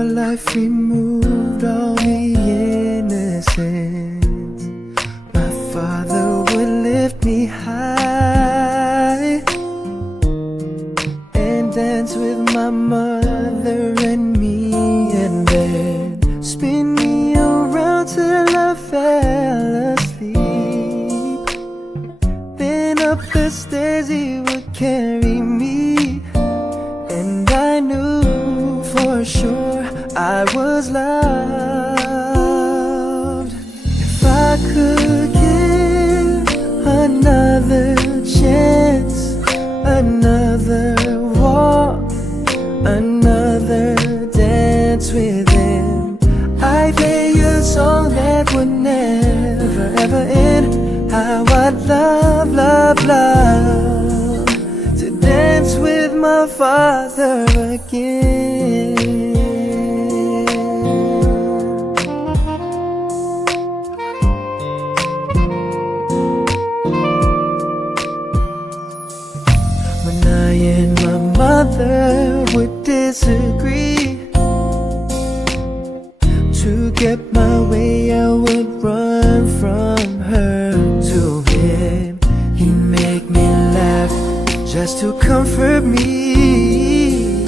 your life removed all the innocence. My Father would lift me high and dance with my mother and me, and then spin me around till I fell asleep. Then up the stairs he would carry me, and I knew for sure I was loved. If I could give another chance, another walk, another dance with him, I'd play a song that would never ever end. How I'd love, love, love to dance with my Father again. When I and my mother would disagree, to get my way I would run from her to him. He'd make me laugh just to comfort me,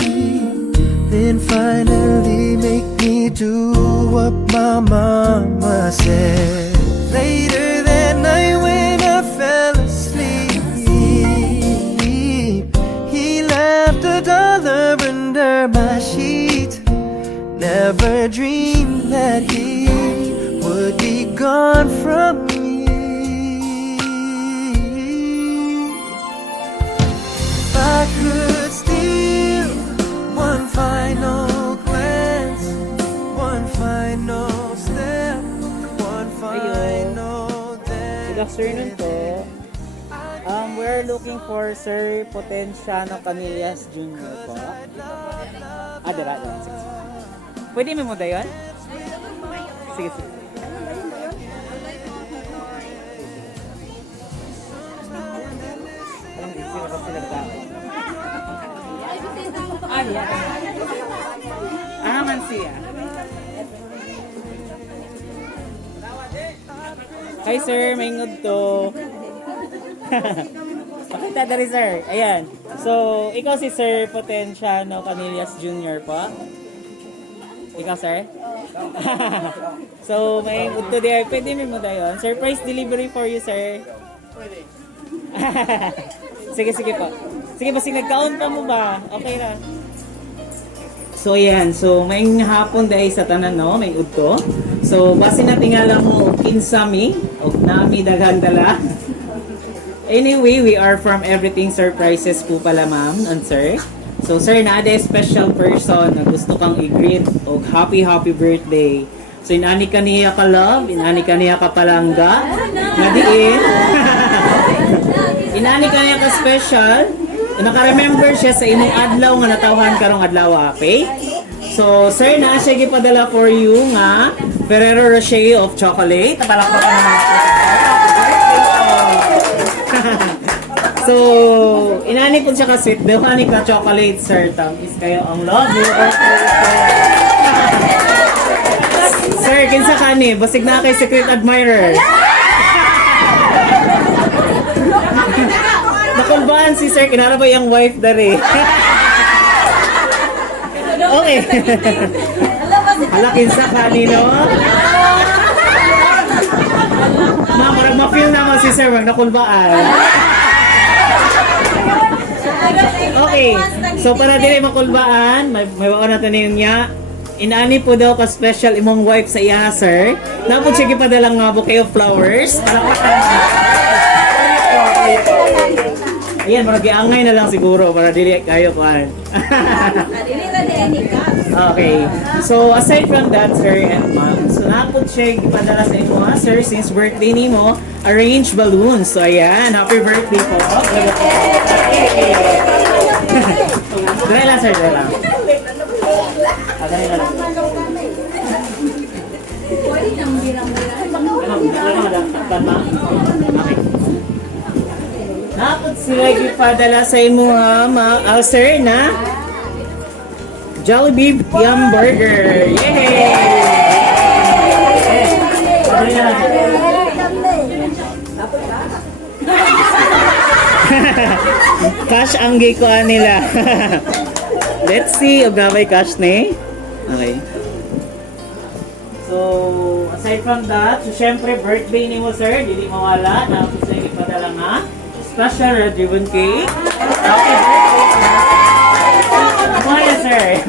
then finally make me do what my mama said. Later that night when I fell asleep, he left $1 under my sheet. Never dreamed that he would be gone from me. If I could steal one final glance, one final step, one final dance. Good afternoon po. We're looking for Sir Potenciano Canillas Jr. po. Diba? Sige. Pwede mo da yun? Sige, sige. Parang hindi sila kasi nagdako. Yeah. Man siya. Hi sir, may ngod to. Pakita dari sir. Ayan. So, ikaw si Sir Potenciano Canillas Jr. po? Ikaw, sir? So, may good to there. Pwede mo da yun. Surprise delivery for you, sir. Pwede. Sige, sige po. Sige, basig nagkaon pa mo ba? Okay na. So, yan. So, may hapon dahil sa tanan, no? May udto. So, basi na tingalang mo kinsami o nami daghandala. Anyway, we are from Everything Surprises po pala, ma'am and sir. So sir, naade special person na gusto kang i-greet o happy birthday. So inani ka niya ka love, inani ka niya ka palangga, nadiin. Inani ka niya ka special. Naka-remember siya sa imong adlaw nga natawhan karong adlaw, okay? So sir, naa siya gipadala for you nga Ferrero Rocher of chocolate. Palakpakan naman. So, inani po siya ka-sweet. Dewani ka chocolate, sir. Tamis kayo ang love you. Sir, kinsa ka ni? Basig na kay secret admirer. Nakulbaan si sir. Kinara ba yung wife dari? Okay. Hala, kinsa ka ni, no? Ma'am, marag ma-feel naman si sir. Wag nakulbaan. Okay, so para dili makulbaan, may wao natin niya. Inani po daw ka special imong wife sa iya, sir. Napod siya gipadalang nga bouquet of flowers. Ayan, marag iangay na lang siguro para dili kayo kuan. Okay, so aside from that, sir and ma'am, so napod siya gipadala sa imo, sir, since birthday nimo, arrange balloons. So ayan, happy birthday po. Dry lang, sir, dry lang. Dry lang. Okay. Napot sila ipadala sa imo, sir, na Jollibee Yum Burger. Yay! Cash ang gikuan nila. Let's see, og may cash ni. Okay. So, aside from that, so syempre birthday ni mo sir, dili mawala na ako sa ipadala nga special red ribbon cake. Happy birthday sir. Ano yan sir?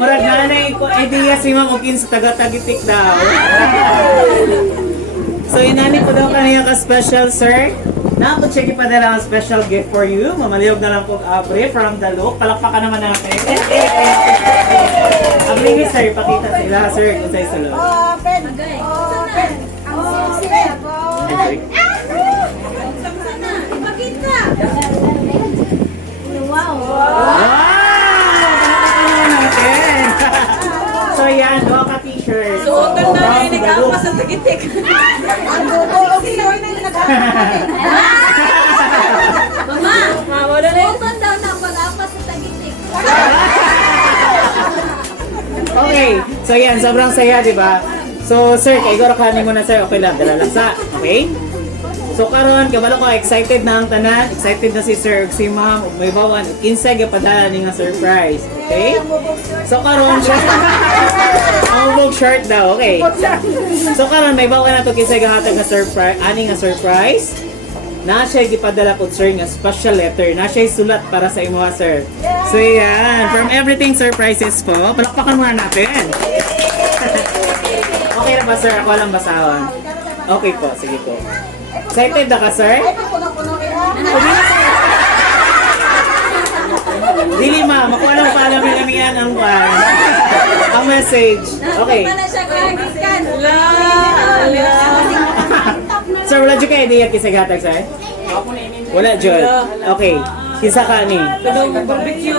Murag nanay ko idea si Ma'am Ukin sa taga-tagitik daw. So inani po daw kaniya ka special sir. Na po check ipadala ang special gift for you. Mamaliyog na lang po Abre from the look. Palakpakan naman natin. Abre ni sir, pakita sila sir kung sa'yo sa loob. Open! Open! Ang sexy ako! Ipakita! Wow! Wow! So yan, doon ka t-shirt. Suotan na na yung nag-aapa sa tagitik. Ang bubo! Sino na yung nag-aapakin? Mama! Mawala na yun. Suotan daw na pag-aapa sa tagitik. Okay, so yan, sobrang saya, di ba? So sir, kay Goro kanin mo na sir, okay lang, dala lang sa, okay? So karon kabalo ko excited na ang tanan, excited na si sir ug si ma'am ug may bawan ug kinsa gipadala ni nga surprise, okay? So karon siya ang bug short daw, okay? So karon may bawan na to kinsa gihatag nga surprise, ani nga surprise. Na siya gipadala pod sir nga special letter, na siya sulat para sa imo sir. So yan, from everything surprises po, palakpakan muna natin. Okay na ba sir? Ako lang basawan. Okay po, sige po. Excited na ka, sir? Ay, puno-puno kaya. Dili ma, makuha lang pala may lamian ang kwan. Ang message. Okay. Mana siya kagikan. Sir, wala dyan kayo idea kisagatag, sir? Wala dyan. Okay. Kisa ka ni? Barbecue.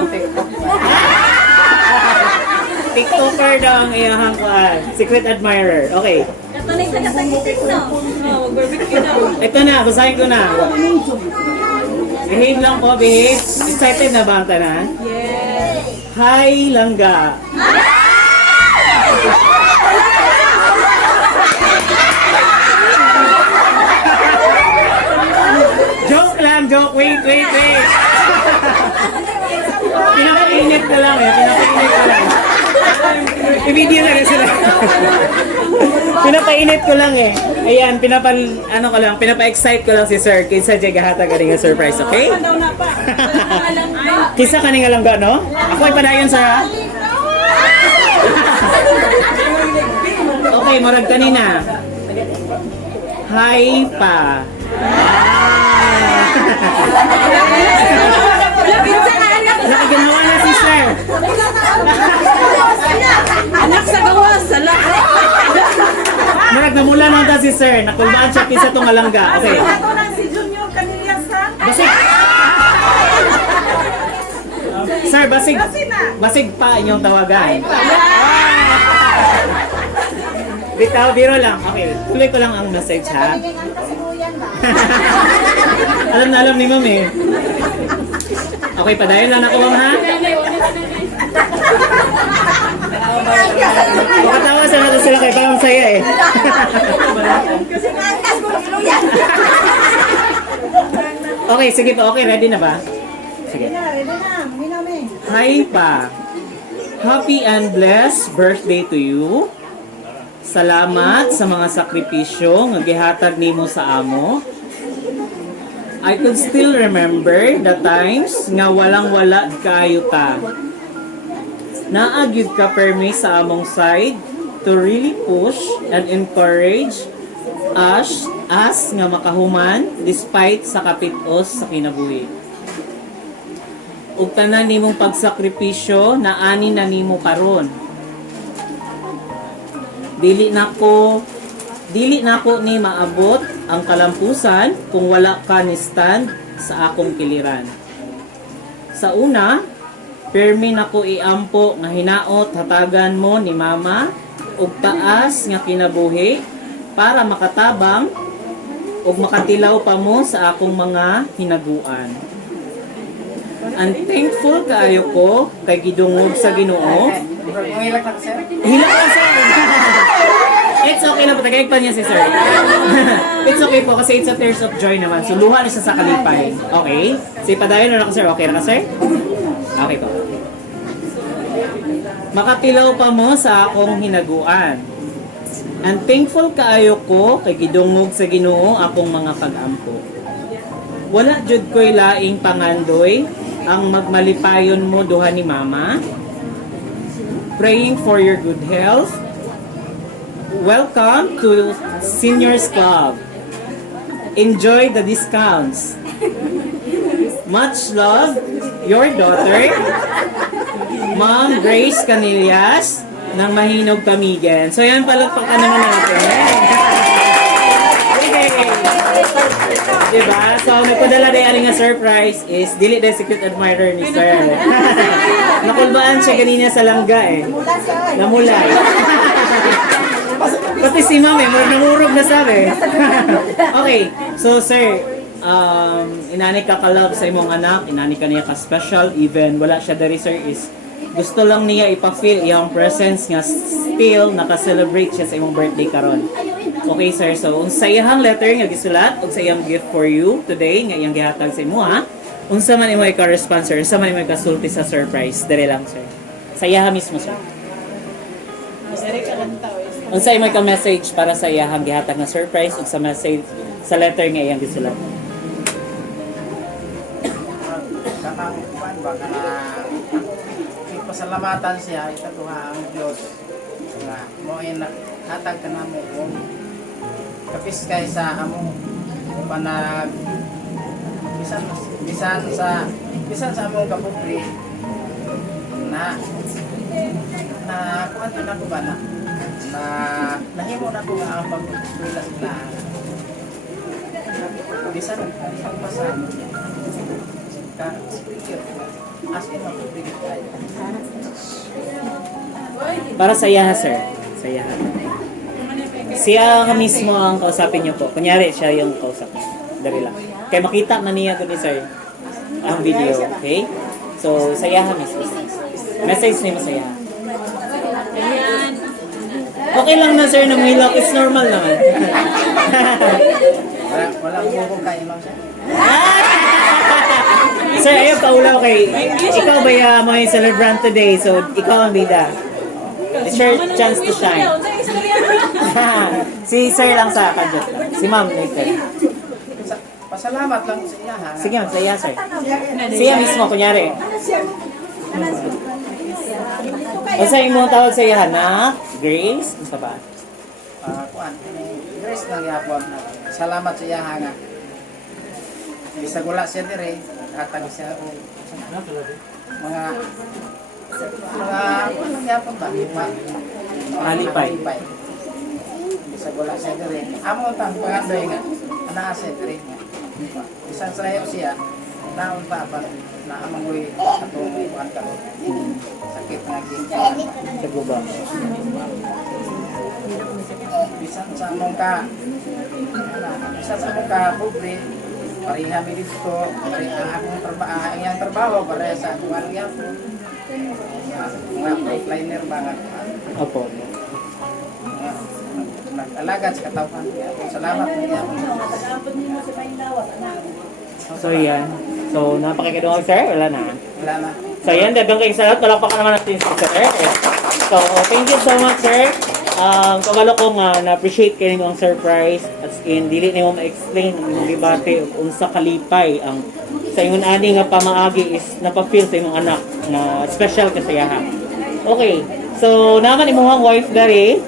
TikToker daw ang iyahang kwan. Secret admirer. Okay. Katunay sa katagitik, no? Oh, barbecue na. Ito na, basahin ko na. Behave lang po, behave. Excited na ba ang tanan? Yes. Hi, langga. Joke lang, joke. Wait. Pinapainit ko lang eh. Pinapainit ko lang. I-video na rin sila. Pinapainit ko lang eh. Ayan, pinapa-excite ko lang si sir. Kinsa dyan gahata galing nga surprise, okay? Daw na pa. Kinsa ka nga lang no? Ako ay padayon sir ha? Okay, marag kanina. Hi pa. Lapit sa anak. Nakaganawa na si sir. Anak sa gawas. Sala. Marag namula na ta si sir. Nakulbaan siya kinsa tong alangga. Okay. Ito na si Junior Canillas-san. Basig. Sir, basig pa inyong tawagan. Bitaw, biro lang. Okay, tuloy ko lang ang message ha. Bigyan ang kasibuyan ba? Alam na alam ni ma'am eh. Okay, padayon lang ako ma'am ha. Makatawa sa natin sila kay parang saya eh. Kasi angkas ko kasibuyan. Okay, sige po. Okay, ready na ba? Sige. Ready na. Minami. Hi pa. Happy and blessed birthday to you. Salamat sa mga sakripisyo nga gihatag nimo sa amo. I could still remember the times nga walang-wala kayo ta. Naagyud ka permi sa among side to really push and encourage us nga makahuman despite sa kapitos sa kinabuhi. Ug tanan nimong pagsakripisyo na ani na nimo karon. Dili nako ni maabot ang kalampusan kung wala ka ni stand sa akong kiliran. Sa una, permi nako iampo nga hinaot hatagan mo ni mama ug taas nga kinabuhi para makatabang ug makatilaw pa mo sa akong mga hinaguan. And thankful kaayo ko kay gidungog sa Ginoo. Hilak ka sir. It's okay na po, tagaig pa niya si sir. It's okay po kasi it's a tears of joy naman. So luha na siya sa kalipay. Okay? So ipadayon na ako sir. Okay na ka sir? Okay po. Makatilaw pa mo sa akong hinaguan. And thankful kaayo ko kay gidungog sa Ginoo akong mga pag-ampo. Wala jud ko'y laing pangandoy ang magmalipayon mo duha ni mama. Praying for your good health. Welcome to Seniors Club. Enjoy the discounts. Much love, your daughter, Ma'am Grace Canillas ng Mahinog Tamigen. So yan, palagpakan naman natin. Okay. Diba? So may padala day aling nga surprise is dili day secret admirer ni sir. Nakulbaan siya ganina sa langga eh. Namulay. Pati si ma'am eh, nangurog na sabi. Okay, so sir, inani ka ka-love sa imong anak, inani ka niya ka-special, even wala siya dari sir is gusto lang niya ipa-feel iyang presence nga still naka-celebrate siya sa imong birthday karon. Okay sir, so unsa iyang letter nga gisulat ug sa iyang gift for you today nga iyang gihatag sa imo ha. Unsa man imo ka-response sir, unsa man imo kasulti sa surprise, dere lang sir. Sa iya mismo sir. Unsa imo ka message para sa iyang gihatag nga surprise ug sa message sa letter nga iyang gisulat. Kakakuan ba kana pasalamatan siya itaduha ang Dios nga mo ay hatag ka namo kung kapis kay sa amo panag bisan sa among kapupri na kuan na ko ba na nahimo na ko ang pagpila sila bisan ang pasan ka speaker as in mapupigit tayo. Para sa iya sir. Sa iya. Siya nga mismo ang kausapin niyo po. Kunyari siya yung kausap niyo. Dali lang. Kaya makita na niya to ni sir ang video, okay? So sa iya mismo. Message niyo sa iya. Okay lang na sir na mahilak. It's normal naman. Walang bukong kain lang siya. Sir, ayaw kaulaw kay ikaw ba mo yung celebrant today, so ikaw ang bida. It's your chance to shine. Si sir lang sa kadjot lang. Si ma'am later. Pasalamat lang sa iya ha. Sige ma'am, sa iya sir. Siya mismo, kunyari. O sa imo tawag sa iya na Grace? Ano ba? Kuan, Grace lang yapon. Salamat sa iya ha nga. Bisa gula siya dire, hatag siya og mga anong yapon ba? Alipay. Bisa gula siya dire. Amo tang pangandoy nga. Ana siya dire. Bisan sayo siya, naon pa na amangoy atong kuan ka. Sakit nga gid. Taguba. Bisan sa among ka pobre pareha mi dito pareha akong trabaho pareha sa akong aliyah mga freightliner mga Opo. nag-alagad sa katawan salamat niya. So yan. So napakikidungog sir, wala na. Wala na. So yan, dagang kayo sa lahat. Palakpakan naman natin si sir. So thank you so much sir. Kabalo ko nga na-appreciate kayo nyo ang surprise at in dili nimo ma-explain ang debate ug unsa kalipay ang sa ingon ani nga pamaagi is napafeel sa imong anak na special kasayahan. Okay. So naman imong wife dari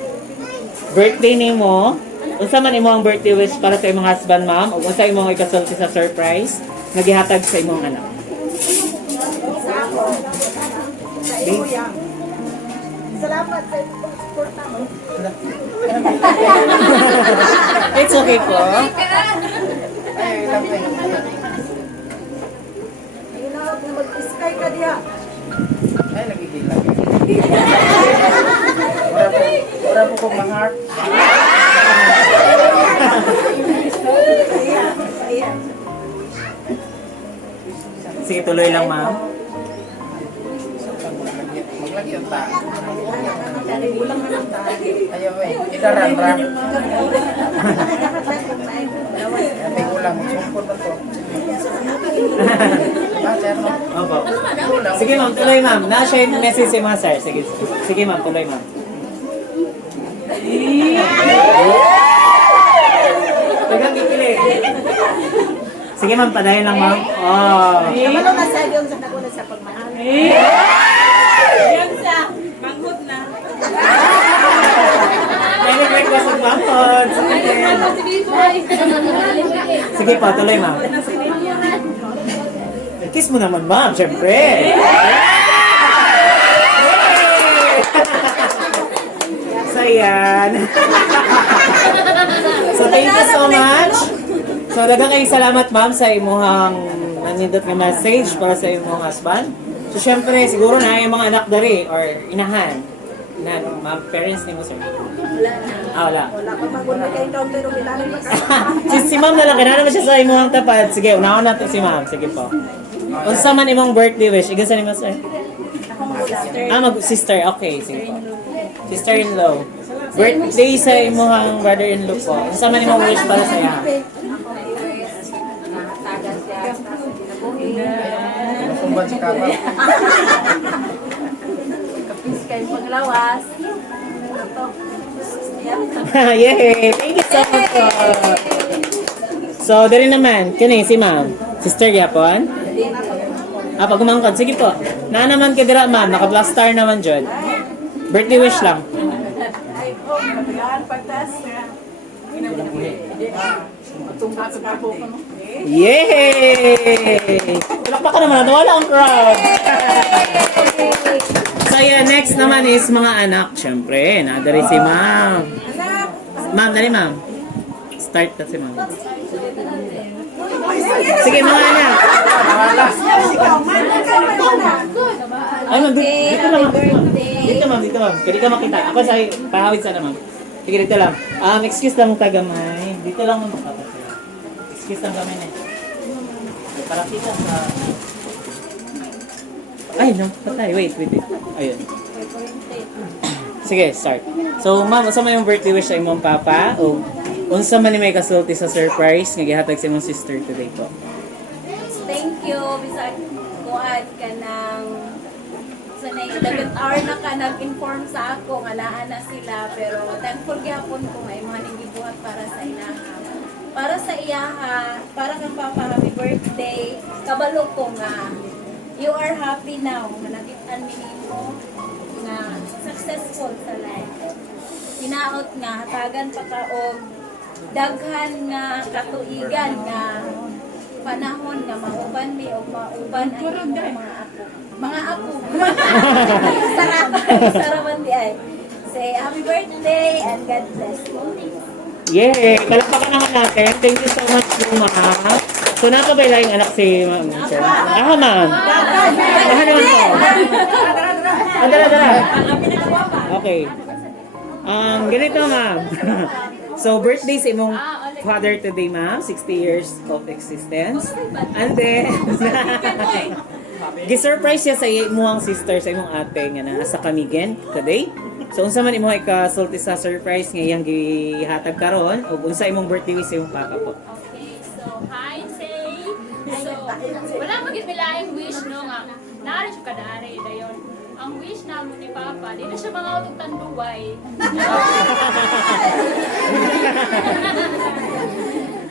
birthday nimo. Unsa man imong birthday wish para sa imong husband ma'am ug unsa imong ikasulti sa surprise nga gihatag sa imong anak? Salamat sa pagsuporta mo. It's okay po. Ay, lang tayo. Ginawag na mag-iskay ka diya. Ay, nagigila. Wala po kong mga heart. sige, tuloy lang, ma'am. Maglagi yung ta. Ayaw eh. Idaran-ran. May ulang. Sumpon ba to? Sir, no? Opo. Sige, ma'am, tuloy, ma'am. Na-share yung message si mga sir. Sige, sige, ma'am, tuloy, ma'am. Tagang kikilig. Sige, ma'am, padayon lang, ma'am. Oh. Kamalo na sa yung sa nakuna sa pagmahal. Yan sa manghod na. May request ng bangkod. Sige po, tuloy, ma'am. Kiss mo naman, ma'am, syempre. So, yan. So, thank you so much. So, dagang kayong salamat, ma'am, sa imuhang nanindot nga message para sa imong husband. So, syempre, siguro na yung mga anak dari or inahan. Na, mga parents ni mo, sir. Wala. Wala pa magulo kay encounter ng ilalim mo. Si ma'am na lang, kanana naman siya sa imuhang tapat. Sige, unahan natin si ma'am. Sige po. Unsa man imong birthday wish? Igasa ni mo, sir? Sister. Okay, sige po. Sister-in-law. Birthday sa imuhang brother-in-law po. Unsa man imong wish para sa iya? Kumban sa kapal. Kapis kayo panglawas. Yay! Thank you so much po. So, dari naman, kini si ma'am. Sister gyapon? Pag umangkod, sige po. Na naman ka dira, ma'am. Naka-black star naman dyan. Birthday wish lang. Ay, oh, matagaan pagtas. Tungkol sa kapo ko mo. Yay! Palakpakan naman natin. Wala ang crowd. So, yeah, next naman is mga anak. Siyempre, nadari si ma'am. Ma'am, dali ma'am. Start na si ma'am. Sige, mga anak. Ay, ma'am, dito lang. Dito, ma'am, dito, ma'am. Pwede ka makita. Ako sa pahawid sana, ma'am. Sige, dito lang. Excuse lang tagamay. Dito lang ma'am. Excuse lang kami na. Para kita sa... Ay, no. Patay. Wait. Ayun. Sige, start. So, ma'am, unsa may yung birthday wish sa imong papa? O unsa man ni may kasulti sa surprise nga gihatag sa imong sister today po? Thank you. Bisag kuan ka ng sanay 11 hour na ka nag-inform sa ako nga naa na sila pero thankful gyapon ko nga mga gibuhat para sa ilaha. Para sa iyaha, para kang papa happy birthday. Kabalo ko nga you are happy now. Manakit-an mi nimo nga successful sa life. Hinaot nga hatagan pa ka og daghan nga katuigan nga panahon nga mauban mi o mauban ang imong mga apo. Mga apo. Saraban di ay. Say happy birthday and God bless you. Yay! Palakpakan naman natin. Thank you so much po, ma'am. So, nakabay yung anak si ma'am. Ma'am. Naman po. Dara. Okay. Ganito, ma'am. So, birthday sa imong father today, ma'am. 60 years of existence. And then, gi-surprise siya sa imong sister, sa imong ate nga na sa Kamigen today. So, unsa man imong ikasulti sa surprise nga iyang gihatag karon o unsa imong birthday wish sa imong papa po? Okay, so hi, say. So, wala magit nilaing wish, no, nga. Naari siya kadaari, dayon. Ang wish namo ni Papa, di na siya mga utog tanduway.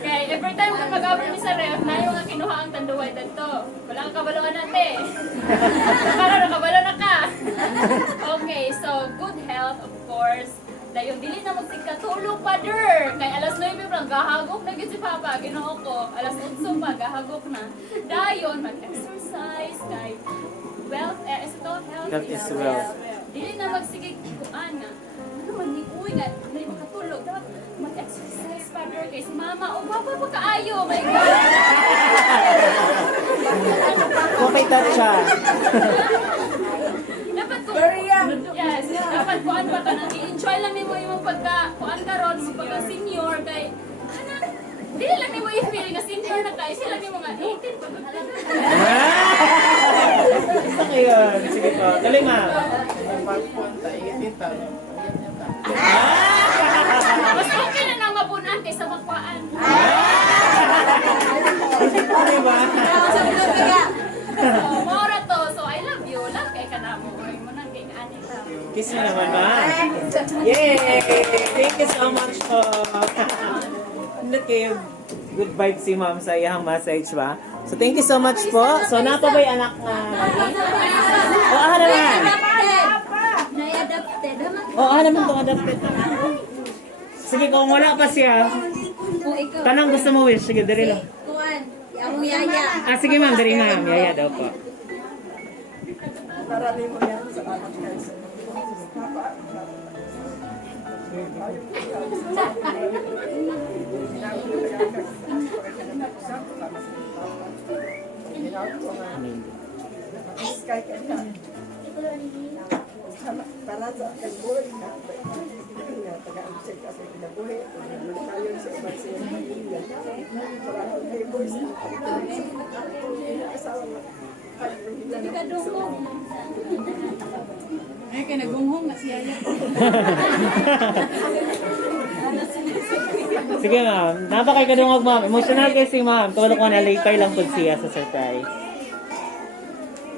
Kaya every time na mag-abro ni sa ref, na yung nga kinuha ang tanduway dito. Wala kang kabaloan natin. Para nakabalo na ka. Okay, so good health, of course. Dayon dili na magsigkatulog pa der. Kay alas 9 pa gahagok na gid si Papa, Ginoo ko. Alas 8 pa gahagok na. Dayon mag-exercise kay health is wealth. Dili na magsigig kuan nga. Ano man ni uy nga may makatulog dapat mag-exercise pa der kay si Mama o Papa pa kaayo. My God. Okay, siya. Dapat ko yes, dapat kuan ba ka nang i-enjoy lang nimo imong pagka kuan karon sa pagka senior kay dili lang nimo i-feel nga senior na ka, isa lang nimo nga 18 pag yun. Sige po. Tuloy, ma'am. Yung pagpunta, iitita. Mas okay na nang mapunan kaysa makuhaan. Diba? Mora to. So, I love you. Love kay ka na mo. Ay mo nang kay ani ka. Kiss mo naman, ma'am. Yay! Thank you so much po. Look kayo. Good vibe si ma'am sa iyang message ba? So, thank you so much po. So, napabay anak na. O, aha naman. Nai-adapted. O, aha naman itong adapted. Sige, kung wala pa siya, Kung ikaw. tanong gusto mo wish. Sige, dali lang. Kuan. Ang yaya. Ah, sige ma'am, dali ma'am. Yaya daw po. Ay, kaya nagunghong na siya. Sige ma'am, napakay kadungog ma'am. Emotional kasi ma'am. Tulog ko na later lang po siya sa surprise.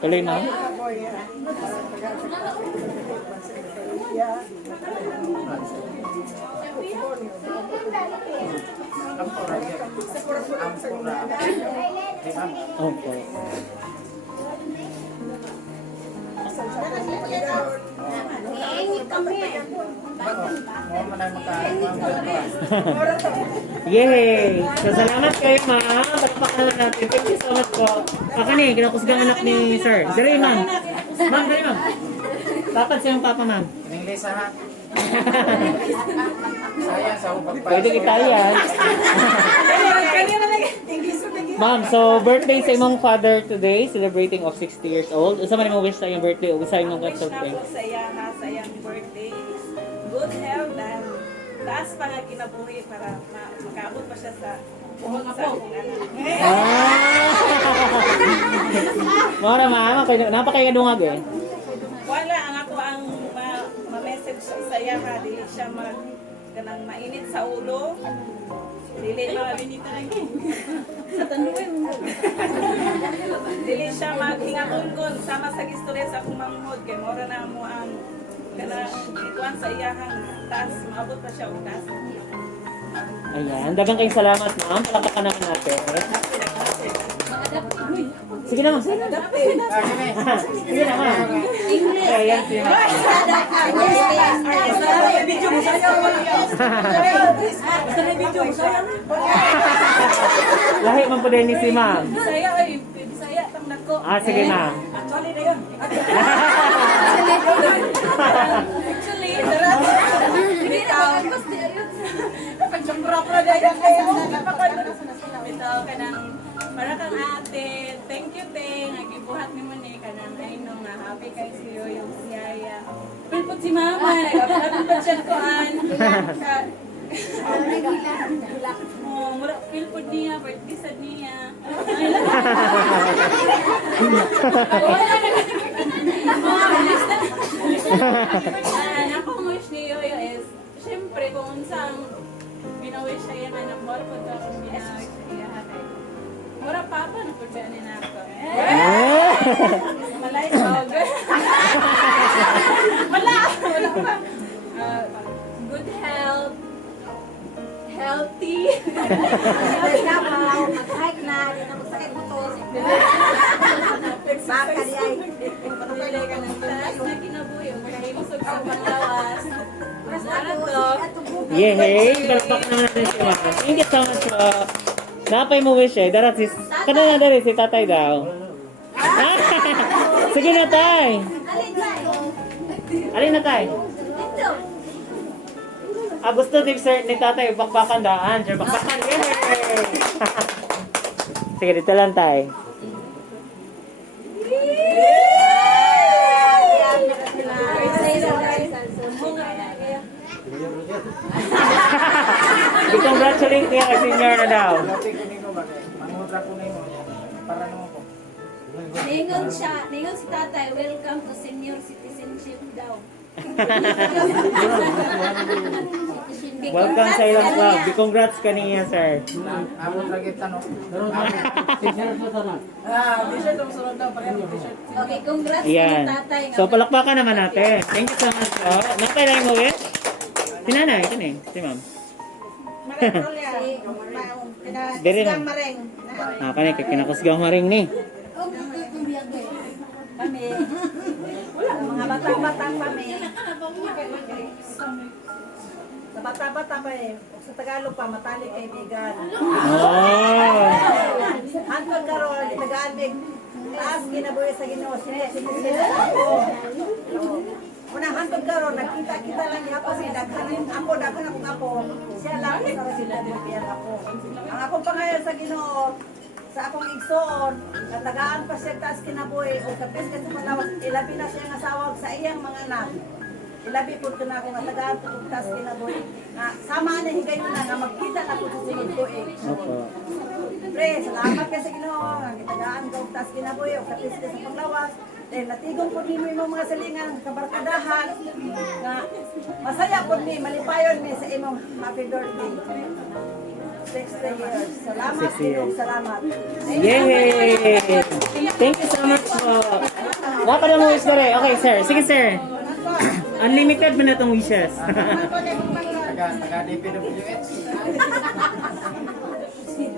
Tuloy ma'am. Ampura. Di ba? Opo. Yay! So, salamat kayo, ma'am. Patpakan na natin. Thank you so much po. Ako ni, kinakusgang anak ni sir. Dali, ma'am. Ma'am, dali, ma'am. Dapat siyang papa, ma'am. Inglesa ha. Sayang sa upag pa. Pwede Italian. Ma'am, so birthday sa imong father today, celebrating of 60 years old. Usa man mo wish sa iyong birthday o usa imong Wish na surprise? po sa iya ha, sa iyang birthday. Good health and taas pa nga kinabuhi para makaabot pa siya sa buhok sa akong anak. Mora ma'am, napakay kadungag eh. Wala ang ako ang ma-message sa iya ha, dili siya kanang mainit sa ulo. Dili binita lagi. Sa tanduin mo. Dili siya maghingaton sama sa istorya sa akong manghod kay mora na mo ang kanang ikuan sa iyahang taas maabot pa siya ugas. Ayan, dagang kayong salamat ma'am. Palakpakan naman natin. Sige na ma'am. Sige na ma'am. Ayan si ma'am. Lahi man po din ni si ma'am. Bisaya ay Bisaya tang nako. Ah, sige ma'am. Actually na yun. Actually, hindi tao. Pagsampura-pura dahil kayo. Bitaw ka ng para kang ate. Thank you, te. Nagibuhat ni mo ni ka ng ainong na happy kay si Yoyo Siyaya. Pilpot si mama. Nagapalapot siya koan. Oh, mura pilpot niya. Birthday sad niya. Ako wish ni Yoyo is, syempre kung unsang binawish siya yung anak mo, kung saan binawish siya hatay. Mura papa na po siya na ako. Malay dog. Wala pa. Good health. Healthy. Mag-hike na, di na magsakit motor. Baka di ay. Patuloy ka ng taas na kinabuhi. Makahimusog sa panglawas. Narato. Yay! Palakpakan naman natin si ma'am. Thank you so much po. Napay mo wish eh. Darat si... Kada na dari si tatay daw. Sige na tay. Alin na tay? Gusto din sir ni tatay, bakbakan daan. Sir, bakbakan. Yay! Sige, dito lang tay. I-congratulate niya kay senior na daw. Dati ko nino ba? Mangutra ko nino. Para naman po. Ningon si tatay, welcome to senior citizenship daw. Welcome sa ilang club. Congrats kaniya, sir. Amon lagi tanong. Di siya itong sunod daw. Pareho t-shirt. Okay, congrats Ayan. kay tatay. So, palakpakan naman natin. Thank you so much po. Napay lang mo eh? Si nanay, ito eh. Si ma'am. Mareng Rolia. Dere na. Sigang mareng. Panay, kinakusgang maring ni. Kami. Mga batang-batang kami. Sa bata-bata pa eh. Sa Tagalog pa, matalik kaibigan. Oh. Hantod karon di Tagalog. Taas ginabuhi sa Ginoo. Sila ako. Unang hantod karon nagkita-kita lang ako si daghan ako apo. Siya lang sa residente biyan ako. Ang akong pangayon sa Ginoo sa akong igsoon, katagaan pa siya taas kinabuhi o kapis kasi palawas, ilabi na siya nga sawag sa iyang mga anak. Ilabi po ko na ako nga tagaan po taas kinabuhi. Nga sama na higay na nga magkita na po sa sunod ko eh. Opo. Pre, salamat ka sa Ginoo nga kitagaan ko taas kinabuhi o kapis ka sa paglawas. Then natigong po ni mo mga salingan kabarkadahan nga masaya po ni malipayon mi sa imong happy birthday. 60 years. Salamat 60 years. Ginoo, salamat. Yay! Thank you so much po. Wapa na mo wish na rin. Okay, sir. Sige, sir. Unlimited mo na itong wishes. Taga-DPWH.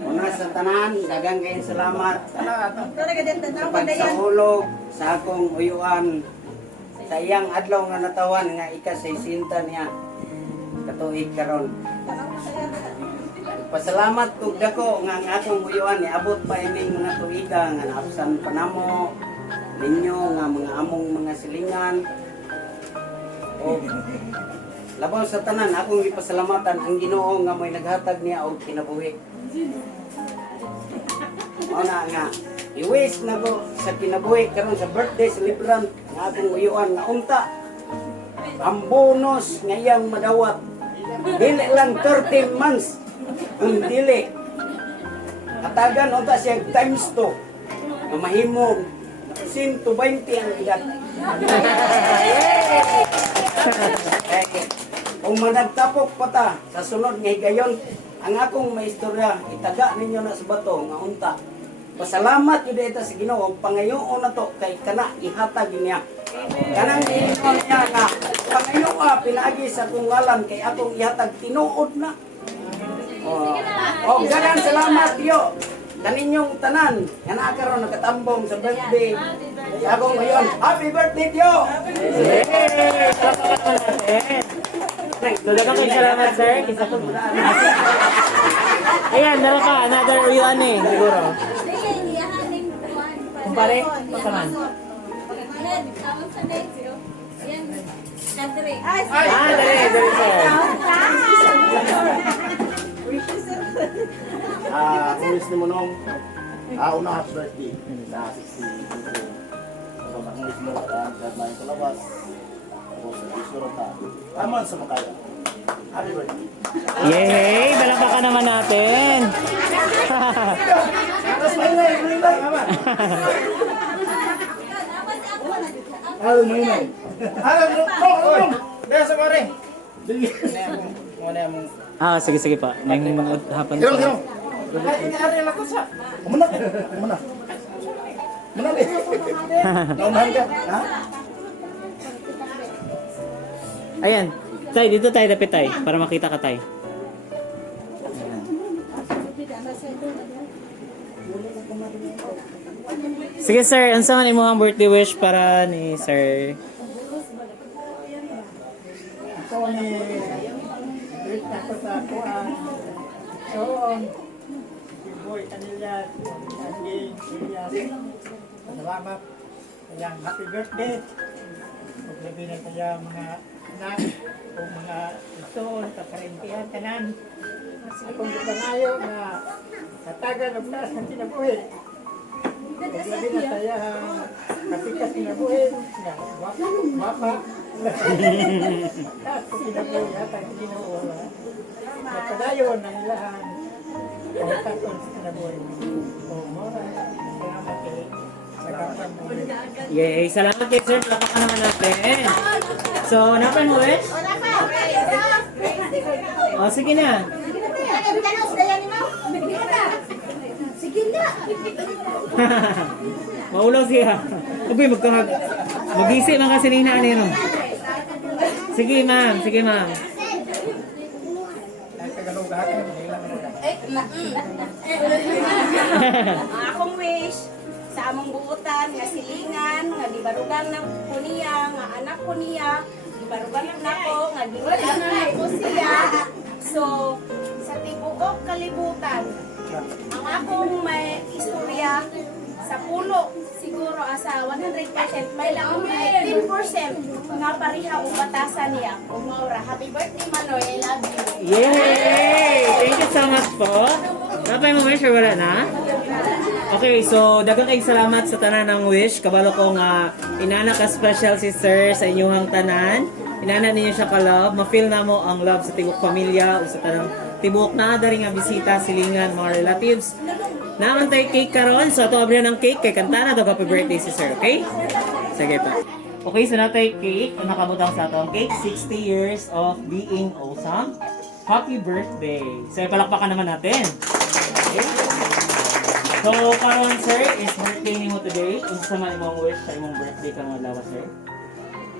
Una sa tanan, dagang kayong salamat Talaga din tanaw pag sa hulog sa akong uyuan sa iyang adlaw nga natawan nga ika-60 niya katuig karon. Pasalamat kog dako nga ang akong uyuan niabot pa ining mga tuiga nga naapsan pa namo ninyo nga mga among mga silingan. O labaw sa tanan akong gipasalamatan ang Ginoo nga may naghatag niya og kinabuhi. O na nga, i-wish na ko sa kinabuhi karon sa birthday celebrant nga akong uyuan nga unta. Ang bonus nga iyang madawat, dili lang 13 months, ang dili. Katagan unta siya times 2, nga mahimong 120 ang edad. Kung managtapok pa ta sa sunod nga higayon, ang akong maistorya, itaga ninyo na sa bato nga unta. Pasalamat yun dito sa Ginoo, pangayoon na to kay kana ihatag niya. Kanang iingon niya nga, pangayoon pinagi sa akong ngalan kay akong ihatag tinuod na. Ganang salamat yo. Kaninyong tanan, nga nakaroon nakatambong sa birthday. Sa akong ngayon, happy birthday yo! Yay! Palakpakan natin. Dalaga kayo salamat, sir. Isa po. Ayan, meron ka. Another uyuan eh, siguro. Sige, iyahaning kuwan. Kumpare, pasaman. Ayan, tawag sa next. Ayan, kadre. Dali, sir. Ulis ni mo nung una happy birthday sa 60. So, nakulis mo sa may kalabas. Ako sa isuro ka. Aman sa makaya. Happy birthday. Yay! Palakpakan naman natin. Tapos maingay. Aman. Halo, maingay. Dahil sa pare. Sige. Muna yung Sige pa. May mga hapon Hirong, pa. hirong. ay, inaari lang ko sa. Umunat. Umunat. Umunat eh. Naunahan ka. Ha? Ayan. Tay, dito tayo dapit tay. Para makita ka tay. Sige sir, ano sa man imong birthday wish para ni sir? Ito ni Brit na ko sa kuwan. So, si Boy Canilla, Angie, Julia, salamat. Kayang happy birthday. Paglabi na kaya mga anak o mga itoon, kakarintihan tanan. Akong gipangayo na katagan ng taas ng kinabuhi. Paglabi na kaya kasikas kinabuhi. Wapa. Taas ko kinabuhi yata Ginoo. Napadayon ang ilahan. Pagkakon sa kinabuhi. O mora, salamat kay Yay! Salamat kay sir. Palapakan naman natin. So, napan mo wish? O, sige na. Sige na. Maulaw siya. Uy, mag-isi man kasi nina ano. Sige ma'am, sige ma'am. Ay, kagalugahan. Ang akong wish sa among buutan nga silingan nga gibarugan na ko niya nga anak ko niya gibarugan na ko nga gibarugan na ko siya. So sa tibuok kalibutan ang akong may istorya sa pulo siguro asa 100% may lang may 10% nga pareha o batasan niya. O maura, happy birthday Manoy, I love you. Yay! Thank you so much po. Napay mo wish or wala na? Okay, so daghang kayong salamat sa tanan ng wish. Kabalo ko nga inana ka special si sir sa inyong tanan. Inana ninyo siya ka love. Ma-feel na mo ang love sa tibok pamilya o sa tanang tibok na dari nga bisita, silingan, mga relatives. Naman tayo cake karon. So ato abrihan ng cake kay kanta na daw happy birthday si sir, okay? Sige pa. Okay, so natay cake. Kung nakabutang sa atong cake, 60 years of being awesome. Happy birthday. So ipalakpakan naman natin. Okay? So karon sir, is birthday nimo today. Unsa man imong wish sa imong birthday karong adlaw sir?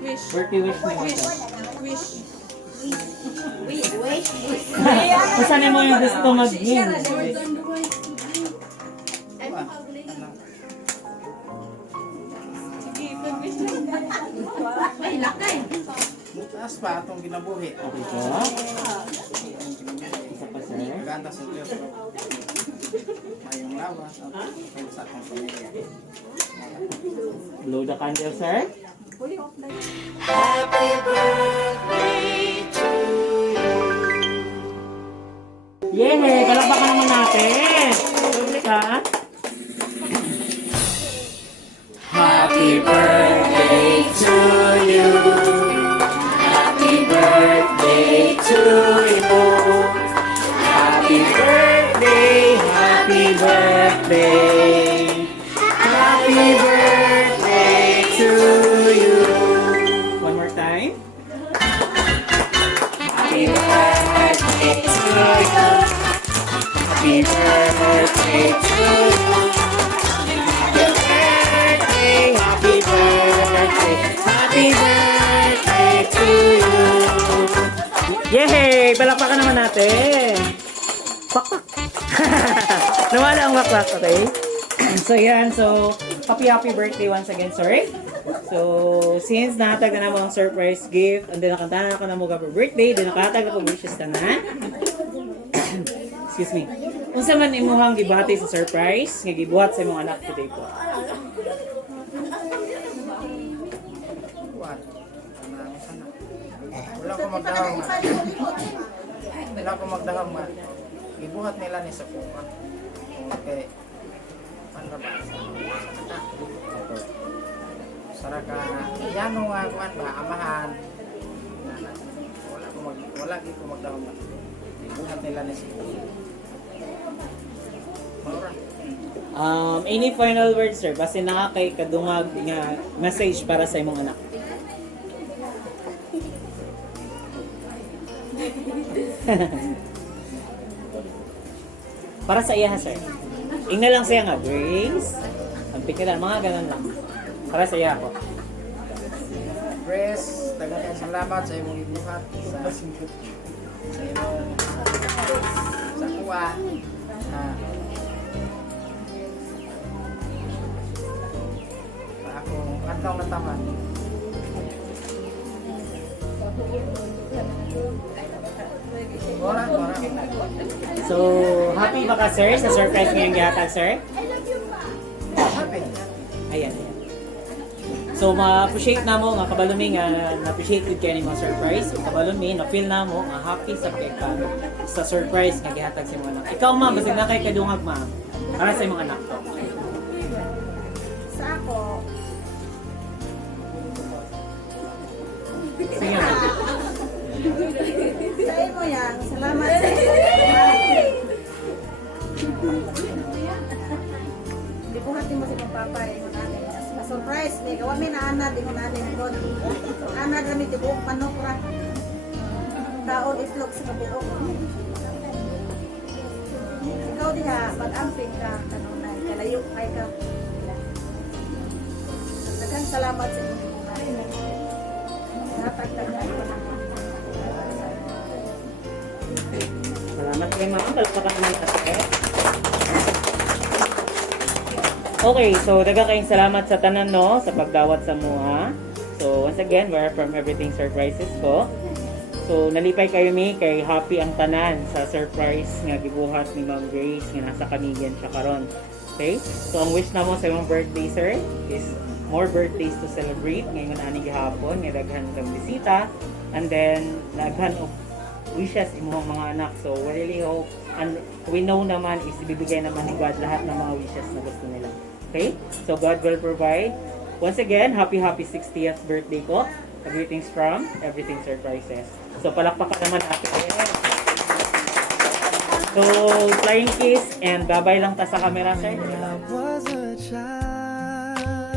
Wish. Birthday wish nimo sir. Wish. Unsa nimo yung gusto mag-win? Sige, pag-wish na. Taas pa atong ginabuhi. Okay po. Isa pa sir. Ganda sa Diyos. Mayong lawas at kayo sa atong pamilya. Blow the candle sir. Yay! Palakpakan naman natin. Ha? Happy birthday to you. Happy birthday to you. Happy birthday, happy birthday. Happy birthday to you. One more time. Happy birthday to you. Happy birthday to you. Happy birthday, happy birthday to you. Yay! Palakpakan naman natin. Pakpak. Nawala ang wakpak, okay? So yan, so happy birthday once again, sorry. So since nahatag na mo ang surprise gift, and then nakanta na ka na mo happy birthday, then nakahatag na ko wishes ka na. Excuse me. Unsa man imuhang gibati sa surprise nga gibuhat sa imong anak today po? Wala ko magdahang nga. Wala ko magdahang nga. Ibuhat nila ni sa kuha. Okay. Ano ba? Saraka, yano nga kuhan ba, amahan. Wala ko magdahang nga. Ibuhat nila ni sa kuha. Maura. Any final words, sir? Basta na kay kadungag nga message para sa imong anak. Para sa iya, sir. Ingna lang siya nga, Grace. Ang pikiran, mga ganun lang. Para sa iya ako. Grace, daghang salamat sa imong ibuhat sa imong sa kuha. Akong kantong nataman. Ora. So, happy ba ka, sir, sa surprise ngayong gihatag, sir? Happy. Ayan. So, ma-appreciate na mo, nga kabalumi nga, na-appreciate with kayo ng mga surprise. So, kabalumi, na-feel na mo, nga happy sa ka sa surprise nga gihatag sa mga anak. Ikaw, ma'am, basig na kay kadungag, ma'am. Para sa imong anak to. Sa ako, Sige, ma'am. sa imo yan, salamat sa Di buhatin mo si mong papa, imo nanay. surprise ni kawan mi na anad ingon ani ngon. Anad rami tibuok manok ra. Daon itlog sa kabuok. Ikaw diha mag-amping ka kanunay kalayo kay ka. Daghang salamat sa inyo. Natagdagan ko na. Salamat kay ma'am. Palakpakan naman kasi. Okay, so daghang kayong salamat sa tanan no sa pagdawat sa mua. So once again, we're from Everything Surprises ko. So nalipay kayo mi kay happy ang tanan sa surprise nga gibuhat ni Ma'am Grace nga nasa Canadian siya karon. Okay? So ang wish namo sa imong birthday sir is more birthdays to celebrate ngayon ani gihapon nga daghan kang bisita and then daghan of wishes imong mga anak. So we really hope and we know naman is ibibigay naman ni God lahat ng mga wishes na gusto nila. Okay? So God will provide. Once again, happy 60th birthday ko. Greetings from Everything Surprises. So palakpakan naman natin. So flying kiss and bye-bye lang ta sa camera sir. When I was a child,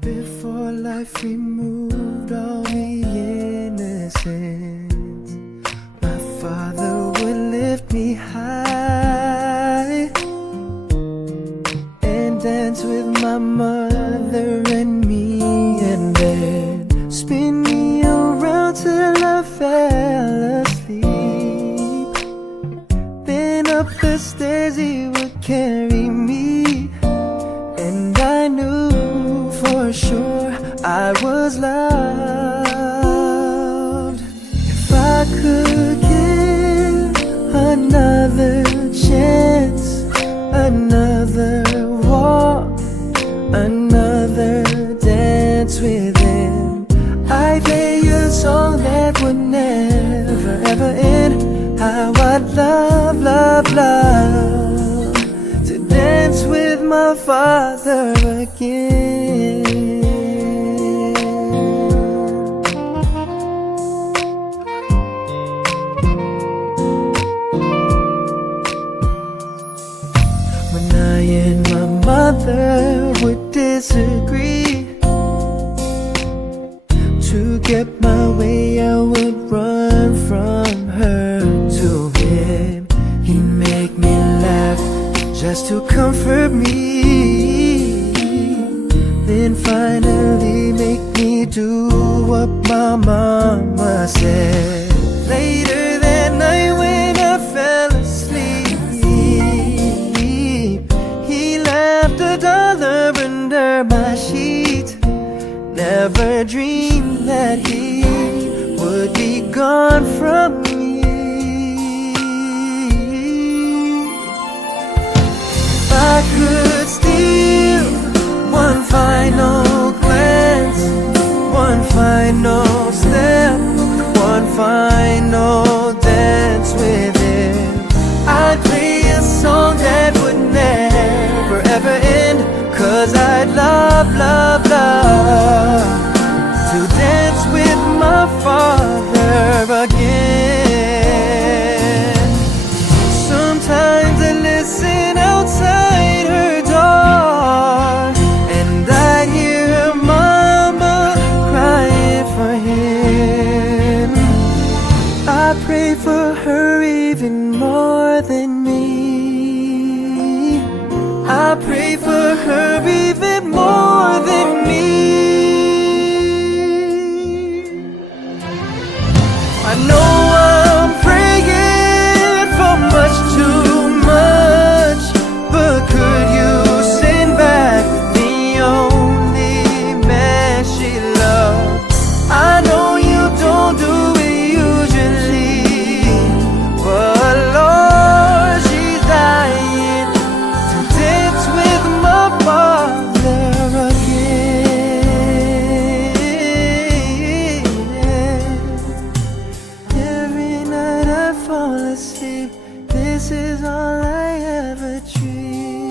before life removed all the innocence, my father would lift me high and dance with my mother and me, and then spin me around till I fell asleep. Then up the stairs he would carry me, and I knew for sure I was loved. If I could give another chance, another walk, another dance with him, I'd play a song that would never ever end. How I'd love, love, love to dance with my father again. When I and my mother would disagree, to get my way I would run from her to him. He'd make me laugh just to comfort me, then finally make me do what my mama said. Later that night when I fell asleep, he left $1 under my sheet. Never dreamed that he would be gone from me. If I could steal one final glance, one final step, one final dance with him, I'd play a song that would never ever end. 'Cause I'd love, love, love to dance with my father again. Sometimes I listen outside her door, and I hear her mama crying for him. I pray for her even more than me. I pray for her even more than me. I know I'm praying for much too much, but could you send back the only man she loved? I know you don't do it usually, but Lord, she's dying to dance with my father again. Every night I fall asleep, this is all I ever dream.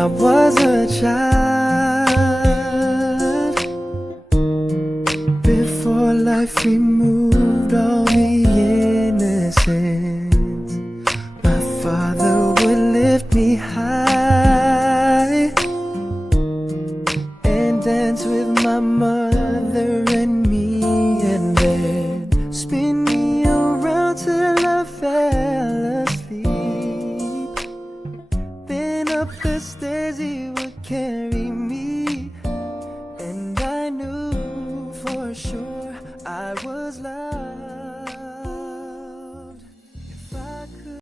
I was a child, before life removed all the innocence, my father would lift me high and dance with my mother and me, and then spin me around till I fell asleep. Then up the stairs he would carry